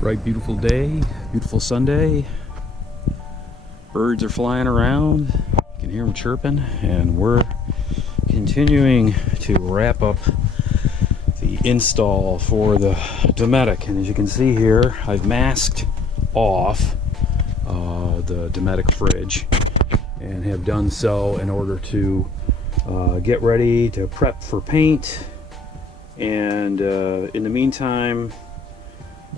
Bright, beautiful day, beautiful Sunday. Birds are flying around. You can hear them chirping, and we're continuing to wrap up the install for the Dometic. And as you can see here, I've masked off the Dometic fridge and have done so in order to get ready to prep for paint. And in the meantime,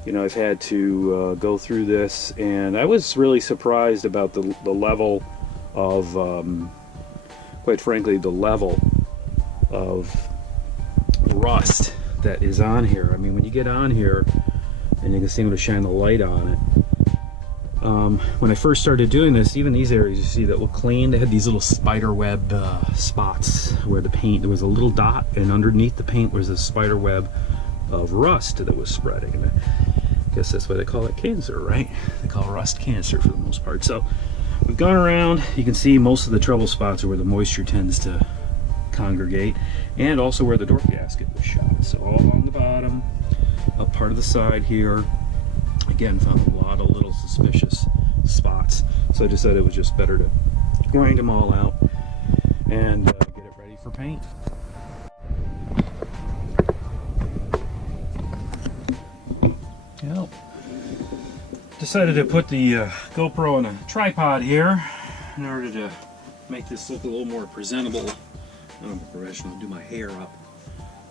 you know, I've had to go through this, and I was really surprised about the level of, quite frankly, the level of rust that is on here. I mean, when you get on here, and you can see I'm going to shine the light on it. When I first started doing this, even these areas you see that look clean, they had these little spider web spots where the paint, there was a little dot, and underneath the paint was a spider web of rust that was spreading. And I guess that's why they call it cancer, right? They call rust cancer for the most part. So we've gone around. You can see most of the trouble spots are where the moisture tends to congregate, and also where the door gasket was shot. So all along the bottom, up part of the side here, again, found a lot of little suspicious spots. So I decided it was just better to grind them all out and get it ready for paint. Yep. Decided to put the GoPro on a tripod here in order to make this look a little more presentable. I'm a professional, do my hair up,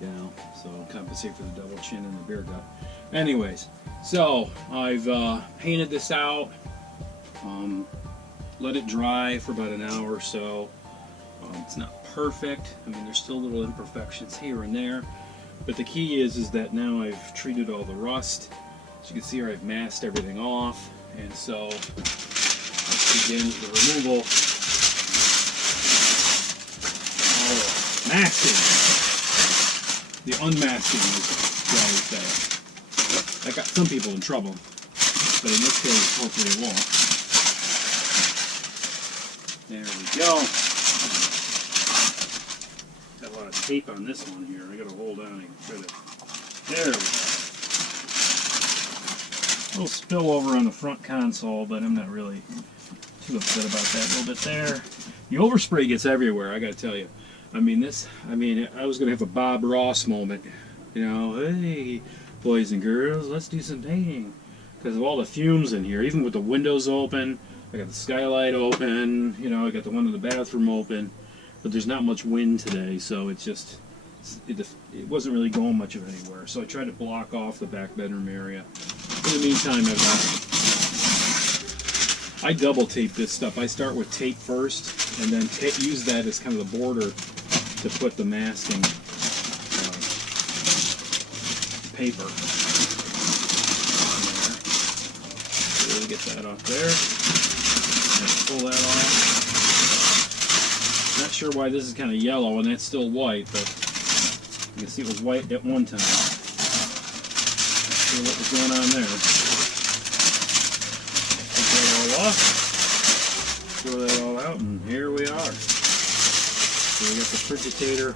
you know, so compensate for the double chin and the beer gut. Anyways, so I've painted this out, let it dry for about an hour or so. It's not perfect. I mean, there's still little imperfections here and there, but the key is that now I've treated all the rust. As you can see here, I've masked everything off, and so let's begin the removal. All the masking, the unmasking, as you always say. That got some people in trouble, but in this case, hopefully it won't. There we go. Got a lot of tape on this one here. I got to hold on and try to. There we go. A little spill over on the front console, but I'm not really too upset about that. A little bit there. The overspray gets everywhere, I gotta tell you. I mean, I was gonna have a Bob Ross moment. You know, hey, boys and girls, let's do some painting. Because of all the fumes in here, even with the windows open, I got the skylight open, you know, I got the one in the bathroom open, but there's not much wind today, so it wasn't really going much of anywhere. So I tried to block off the back bedroom area. In the meantime, I double tape this stuff. I start with tape first, and then use that as kind of the border to put the masking paper in there. So we'll get that off there. And pull that off. Not sure why this is kind of yellow and that's still white, but you can see it was white at one time. See what was going on there. Take that all off, throw that all out, and here we are. So we got the Frigitator,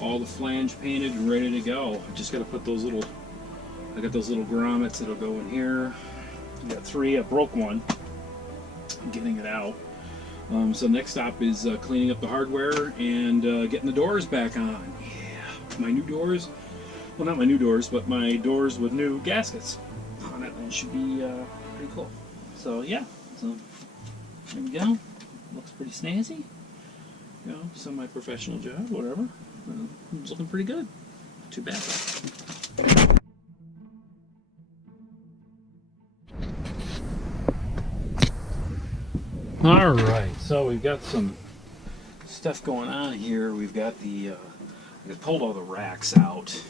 all the flange painted and ready to go. I just got to put those little, I got those little grommets that'll go in here. I got 3, I broke one, I'm getting it out. So next stop is cleaning up the hardware and getting the doors back on. Yeah, my new doors. Well, not my new doors, but my doors with new gaskets on it, and it should be pretty cool. So yeah, so there we go. Looks pretty snazzy. You know, semi-professional job, whatever. It's looking pretty good. Not too bad though. All right, so we've got some stuff going on here. We've got the, I pulled all the racks out.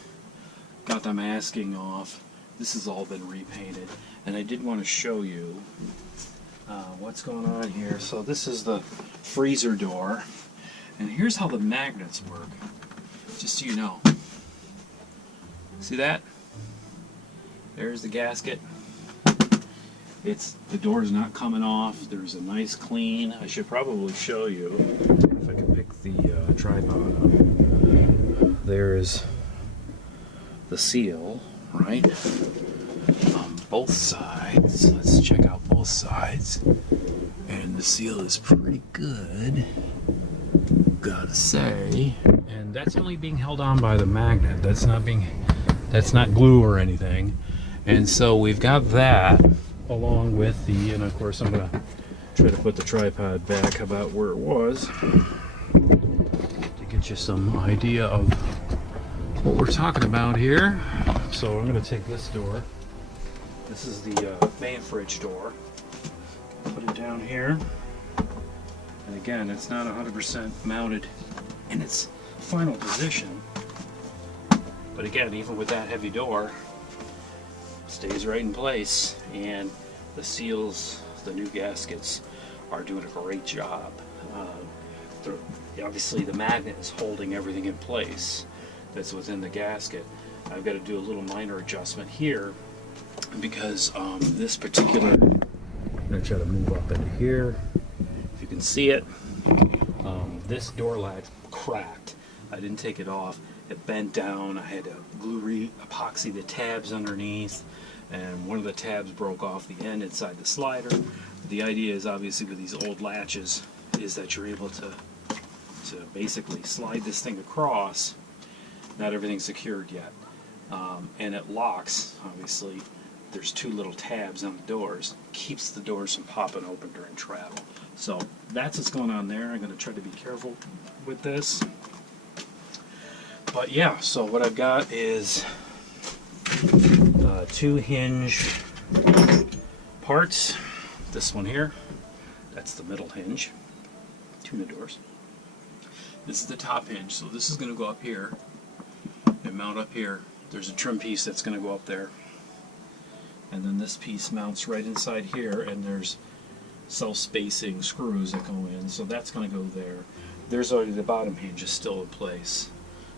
Got the masking off. This has all been repainted, and I did want to show you what's going on here. So this is the freezer door, and here's how the magnets work, just so you know. See that? There's the gasket. The door's not coming off. There's a nice clean. I should probably show you if I can pick the tripod up. There's the seal, right? both sides. Let's check out both sides. And the seal is pretty good, gotta say. And that's only being held on by the magnet. That's not glue or anything. And so we've got that along with the, and of course I'm gonna try to put the tripod back about where it was to get you some idea of what we're talking about here. So I'm gonna take this door. This is the main fridge door. Put it down here. And again, it's not 100% mounted in its final position. But again, even with that heavy door, it stays right in place. And the seals, the new gaskets, are doing a great job. Obviously the magnet is holding everything in place that's within the gasket. I've got to do a little minor adjustment here because this particular, I'm going to try to move up into here. If you can see it, this door latch cracked. I didn't take it off. It bent down. I had to glue epoxy the tabs underneath, and one of the tabs broke off the end inside the slider. The idea is obviously with these old latches is that you're able to basically slide this thing across. Not everything's secured yet, and it locks. Obviously there's two little tabs on the doors, keeps the doors from popping open during travel. So that's what's going on there. I'm going to try to be careful with this. But yeah, so what I've got is two hinge parts. This one here, that's the middle hinge, tuna doors. This is the top hinge, so this is going to go up here and mount up here. There's a trim piece that's going to go up there. And then this piece mounts right inside here, and there's self-spacing screws that go in, so that's going to go there. There's already the bottom hinge is still in place.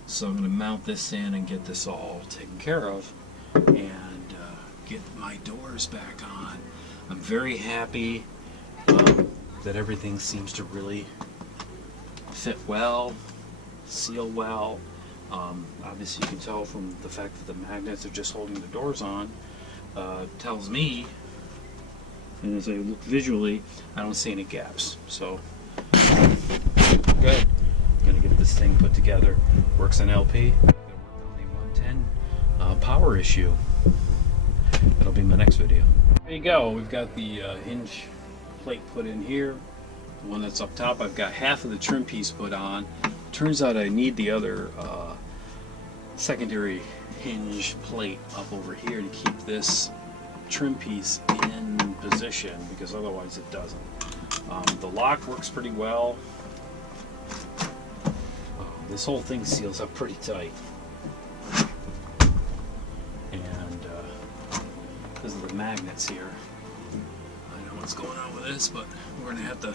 So I'm going to mount this in and get this all taken care of and get my doors back on. I'm very happy that everything seems to really fit well, seal well. Obviously you can tell from the fact that the magnets are just holding the doors on. Tells me, and as I look visually, I don't see any gaps. So good. I'm gonna get this thing put together. Works on LP. I'm gonna work on the 110 power issue. That'll be in the next video. There you go. We've got the hinge plate put in here. The one that's up top, I've got half of the trim piece put on. Turns out I need the other secondary hinge plate up over here to keep this trim piece in position, because otherwise it doesn't. The lock works pretty well. This whole thing seals up pretty tight. And because of the magnets here, I don't know what's going on with this, but we're gonna have to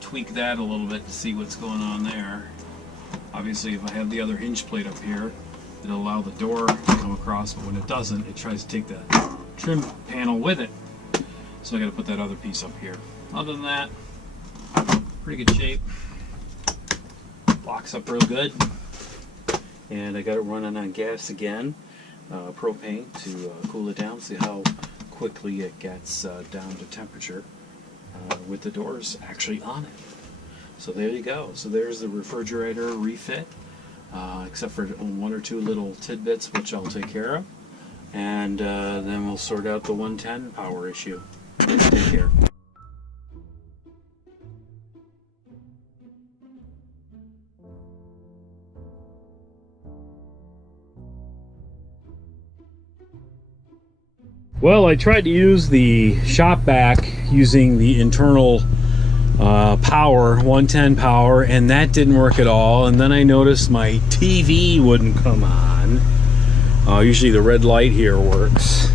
tweak that a little bit to see what's going on there. Obviously, if I have the other hinge plate up here, it'll allow the door to come across, but when it doesn't, it tries to take the trim panel with it. So I got to put that other piece up here. Other than that, pretty good shape. Locks up real good. And I got it running on gas again, propane, to cool it down, see how quickly it gets down to temperature with the doors actually on it. So there you go. So there's the refrigerator refit, except for one or two little tidbits which I'll take care of, and then we'll sort out the 110 power issue. Take care. Well, I tried to use the shop vac using the internal power, 110 power, and that didn't work at all. And then I noticed my TV wouldn't come on. Usually the red light here works.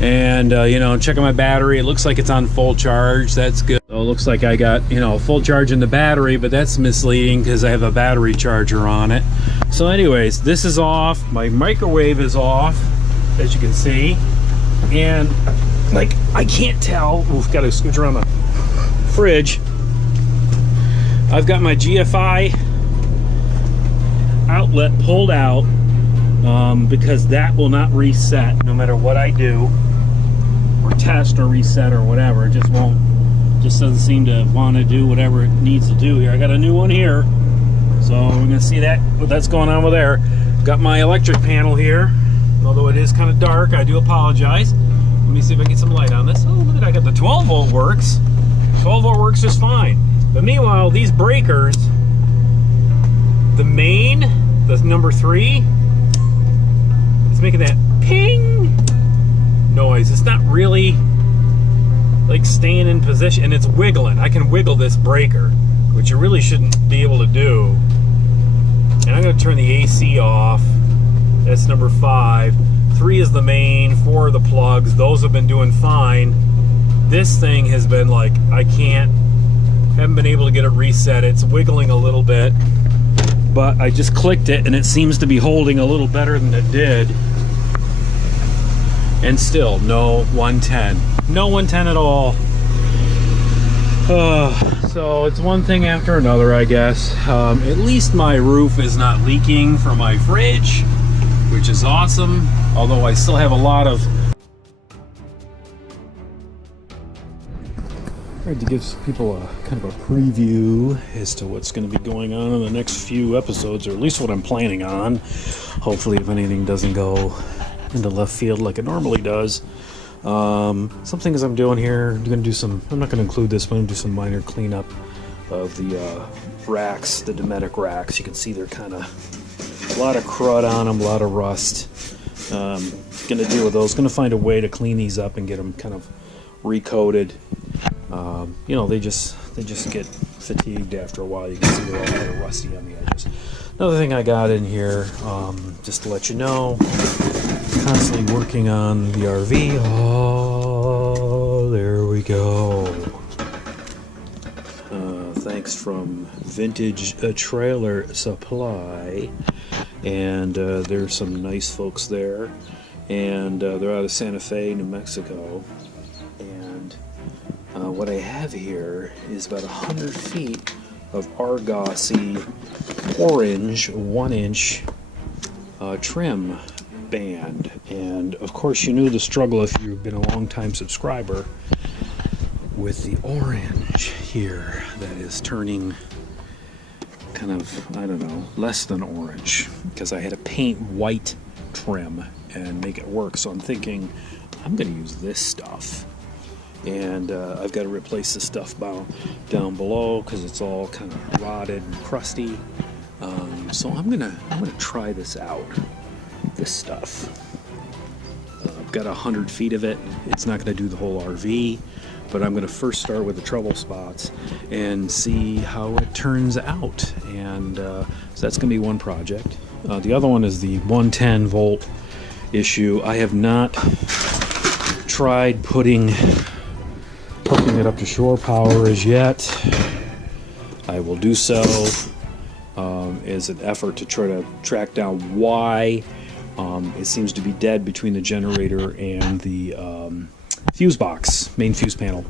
And you know, checking my battery, it looks like it's on full charge. That's good. So it looks like I got, you know, full charge in the battery, but that's misleading because I have a battery charger on it. So anyways, this is off. My microwave is off, as you can see. And like, I can't tell. We've got to scooch around the fridge. I've got my GFI outlet pulled out, because that will not reset no matter what I do, or test or reset or whatever. It just won't, just doesn't seem to want to do whatever it needs to do here. I got a new one here, so we're gonna see that what that's going on with there. Got my electric panel here, although it is kind of dark. I do apologize. Let me see if I can get some light on this. Oh, look at that, I got the 12 volt works. 12 volt works just fine. But meanwhile, these breakers, the main, the number 3, it's making that ping noise. It's not really like staying in position, and it's wiggling. I can wiggle this breaker, which you really shouldn't be able to do. And I'm going to turn the AC off. That's number 5. 3 is the main, 4 are the plugs. Those have been doing fine. This thing has been like, haven't been able to get it reset. It's wiggling a little bit, but I just clicked it and it seems to be holding a little better than it did. And still no 110. No 110 at all. So it's one thing after another, I guess. At least my roof is not leaking from my fridge, which is awesome. Although I still have a lot of... I tried to give people a kind of a preview as to what's going to be going on in the next few episodes, or at least what I'm planning on. Hopefully, if anything doesn't go into left field like it normally does. Some things I'm doing here, I'm going to do some, I'm not going to include this, but I'm going to do some minor cleanup of the racks, the Dometic racks. You can see they're kind of, a lot of crud on them, a lot of rust. Going to deal with those. Going to find a way to clean these up and get them kind of recoated. You know, they just get fatigued after a while. You can see they're all kind of rusty on the edges. Another thing I got in here, just to let you know, constantly working on the RV. Oh, there we go. Thanks from Vintage Trailer Supply, and there's some nice folks there, and they're out of Santa Fe, New Mexico. And what I have here is about 100 feet of argosy orange 1-inch trim band. And of course you knew the struggle if you've been a long-time subscriber with the orange here that is turning kind of, I don't know, less than orange, because I had to paint white trim and make it work. So I'm thinking I'm going to use this stuff, and I've got to replace the stuff down below because it's all kind of rotted and crusty. So I'm gonna try this out. This stuff. I've got 100 feet of it. It's not going to do the whole RV, but I'm going to first start with the trouble spots and see how it turns out. And so that's going to be one project. The other one is the 110 volt issue. I have not tried hooking it up to shore power as yet. I will do so as an effort to try to track down why it seems to be dead between the generator and the fuse box, main fuse panel.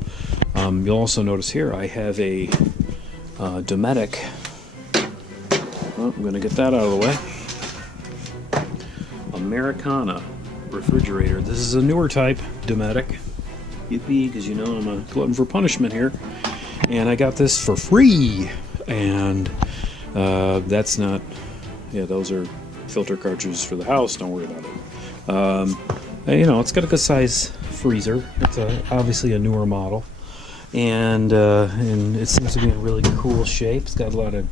You'll also notice here I have a Dometic. Oh, I'm going to get that out of the way. Americana Refrigerator. This is a newer type Dometic. Yippee, because you know I'm a glutton for punishment here. And I got this for free. And that's not, yeah, those are filter cartridges for the house. Don't worry about it. You know, it's got a good size freezer. It's obviously a newer model. And it seems to be in really cool shape. It's got a lot of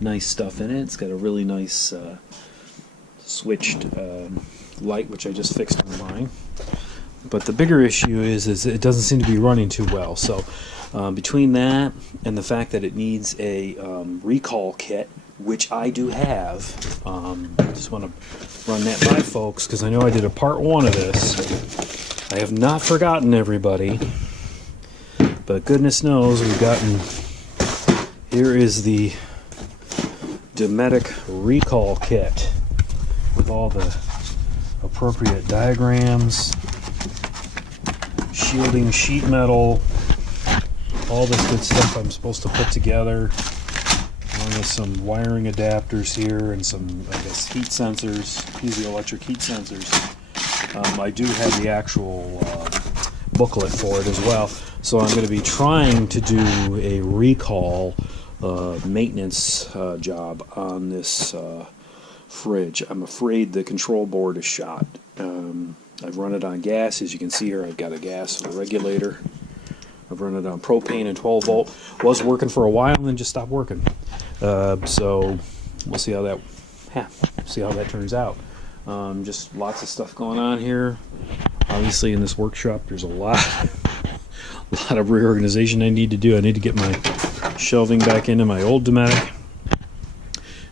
nice stuff in it. It's got a really nice switched light, which I just fixed on mine. But the bigger issue is it doesn't seem to be running too well. So between that and the fact that it needs a recall kit, which I do have, I just want to run that by folks because I know I did a part 1 of this. I have not forgotten everybody, but goodness knows we've gotten, here is the Dometic Recall Kit with all the appropriate diagrams, shielding sheet metal, all this good stuff I'm supposed to put together, along with some wiring adapters here and some, I guess, heat sensors, piezoelectric heat sensors. I do have the actual booklet for it as well. So I'm going to be trying to do a recall maintenance job on this fridge. I'm afraid the control board is shot. I've run it on gas. As you can see here, I've got a gas regulator. I've run it on propane and 12 volt. Was working for a while and then just stopped working. So we'll see how that turns out. Just lots of stuff going on here. Obviously in this workshop there's a lot of reorganization I need to do. I need to get my shelving back into my old Dometic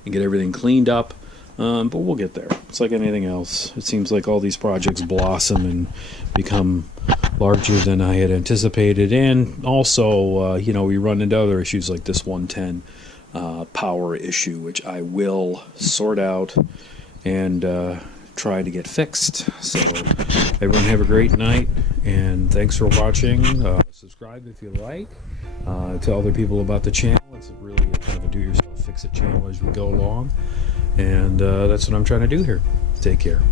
and get everything cleaned up. But we'll get there. It's like anything else. It seems like all these projects blossom and become larger than I had anticipated. And also, we run into other issues like this 110 power issue, which I will sort out and try to get fixed. So everyone have a great night, and thanks for watching. Subscribe if you like. Tell other people about the channel. It's really a kind of a do-yourself fix-it channel as we go along. And that's what I'm trying to do here. Take care.